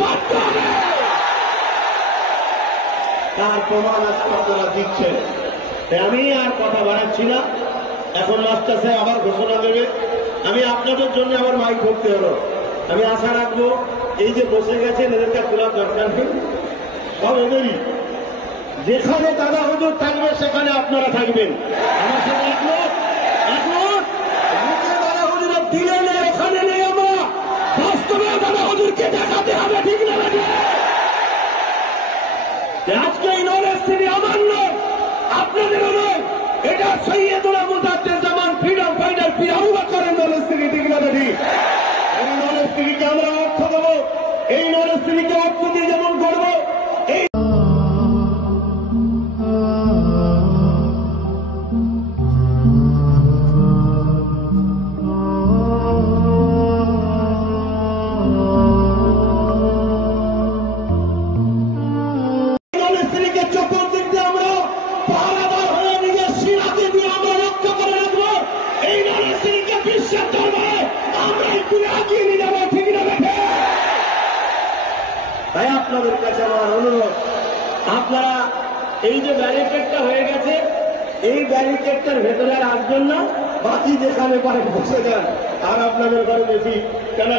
বাধ্য হবে, তার প্রমাণ আজকে আপনারা দিচ্ছেন। আমি আর কথা বাড়াচ্ছি না, এখন মাস্টার সাহেব আবার ঘোষণা দেবে। আমি আপনাদের জন্য আবার মাইক ধরতে হলো। আমি আশা রাখবো এই যে বসে গেছেন এদেরকে তোলার দরকার নেই, সব এদেরই। যেখানে দাদা হুজুর থাকবে সেখানে আপনারা থাকবেন। আমার সাথে একমত, একমত। দাদা হুজুরের দিলে নেই, ওখানে নেই আমরা। বাস্তবে দাদা হুজুরকে দেখাতে হবে, ঠিক না? আজকে এই নলেজ সিটি আমার নয়, আপনাদেরও নয়। এটা সৈয়দুল্লাহ মুজাদ্দেদ-জামান ফ্রিডম ফাইটার পীর আবু বকরের নলেজ সিটি, ঠিক না? এই নলেজ সিটিকে আমরা অর্থ দেবো, এই নলেজ সিটিকে অর্থ দিয়ে যেমন করবো। এই নলেজ সিটিকে চতুর্দিক দিয়ে আমরা পাহারাদার হয়ে নিজের সীমাকে দিয়ে আমরা রক্ষা করে রাখবো। এই নলেজ সিটিকে বিশ্বের দরবারে আমরা একটু এগিয়ে নিয়ে যাবো, ঠিক না? তাই আপনাদের কাছে আমার অনুরোধ, আপনারা এই যে ব্যারিকেডটা হয়ে গেছে, এই ব্যারিকেডটার ভেতরে আর আসবেন না, বাকি যেখানে পারে বসে যান। আর আপনাদের ঘরে বেশি কেন